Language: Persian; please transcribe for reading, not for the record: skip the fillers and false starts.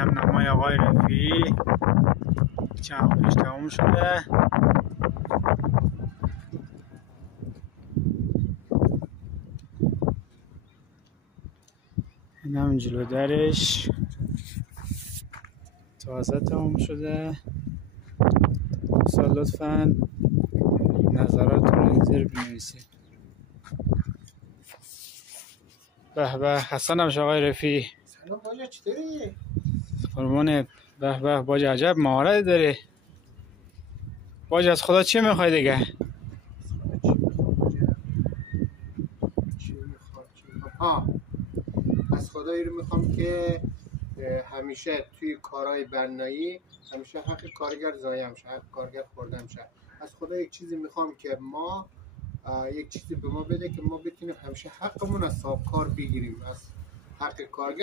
هم نمای آقای رفیعی چند پیش تموم شده. این هم جلو درش تازه تموم شده. دوستان لطفاً نظراتتون رو زیر بنویسید. به به حسن هم آقای رفیعی. سلام باجا چطوری؟ قربونت. به به باجا عجب مهارت داری. باجا از خدا چی میخوای دیگه؟ از خدا رو میخوام که همیشه توی کارهای بنایی همیشه حق کارگر ضایع میشه، حق کارگر خورده میشه. از خدا یک چیزی میخوام که ما یک چیزی به ما بده که ما بتونیم همیشه حقمون از صاحب کار بگیریم، از حق کارگر.